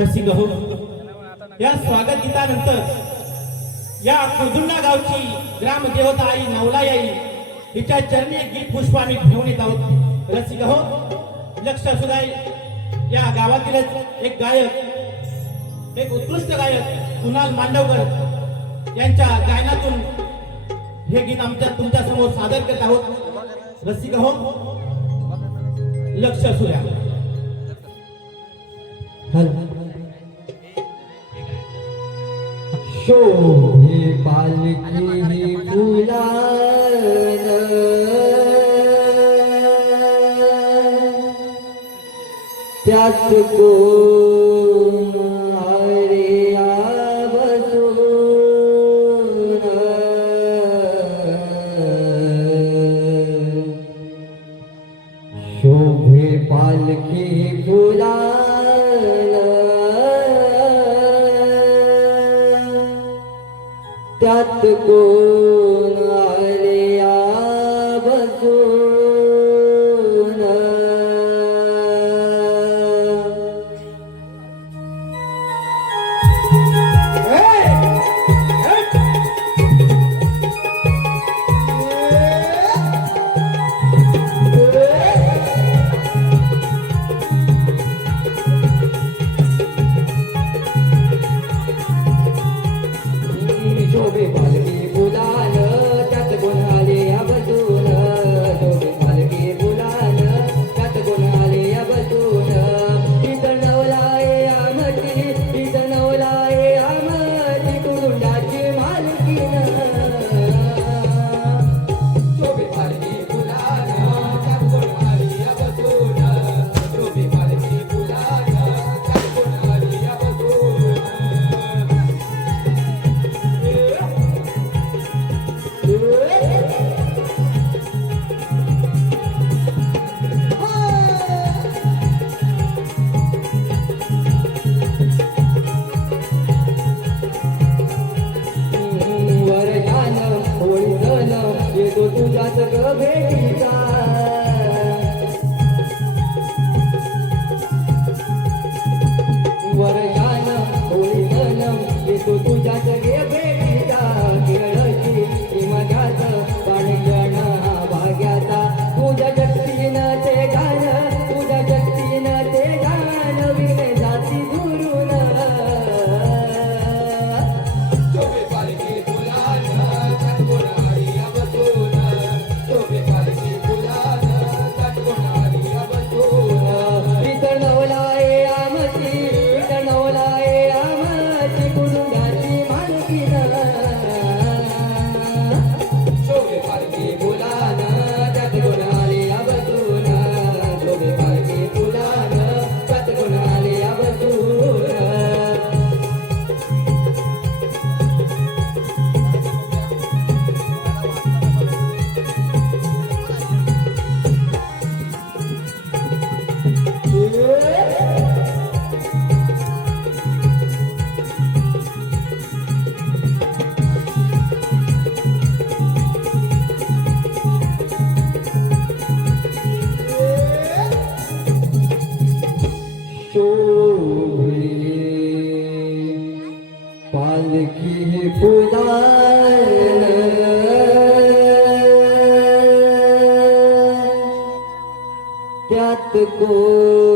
रसिक हो, या स्वागत गीतानंतर या कुर्दुंडा गावची ग्रामदेवता आई नवलाई आई हिच्या चरणी एक गीत पुष्प आम्ही घेऊन येत आहोत. रसिक हो, लक्ष असू द्या, या गावातीलच एक गायक, एक उत्कृष्ट गायक कुणाल मांडवकर यांच्या गायनातून हे गीत तुमच्या समोर सादर करत आहोत. रसिक हो, लक्ष असू द्या. शोभे पालखी फुलान त्यात कोण हरे बसून शोभे पालखी फुलान त्यात कोण आले बसून शोभे पालखी फुलान त्यात कोण आले बसून शोभे पालखी फुलान त्यात कोण आले बसून इथं नवलाय आमची इथं नवलाय आमची कुरुंडाची मालकीन शोभे पालखी फुलान त्यात कोण आले बसून शोभे पालखी फुलान त्यात कोण आले बसून वरदान होळीन येतो तुझ्याच ग भेटीचा वरदान होळीन येतो तुझ्याच गे भेटीचा केळची श्रीमंताच पाणगण भाग्याचा तुझ्या शक्तीनं ते गाण तुझ्या शक्तीनं ते गाण विने जाती दुरून शोभे पालखी फुलान त्यात कोण आली बसून शोभे पालखी फुलान त्यात कोण आली बसून इथं नवलाय आमची इथं नवलाय आमची कुरुंडाची मालकीन शोभे पालखी फुलान त्यात कोण आली बसून शोभे पालखी फुलान त्यात कोण आली बसून शोभे पालखी फुलान त्यात कोण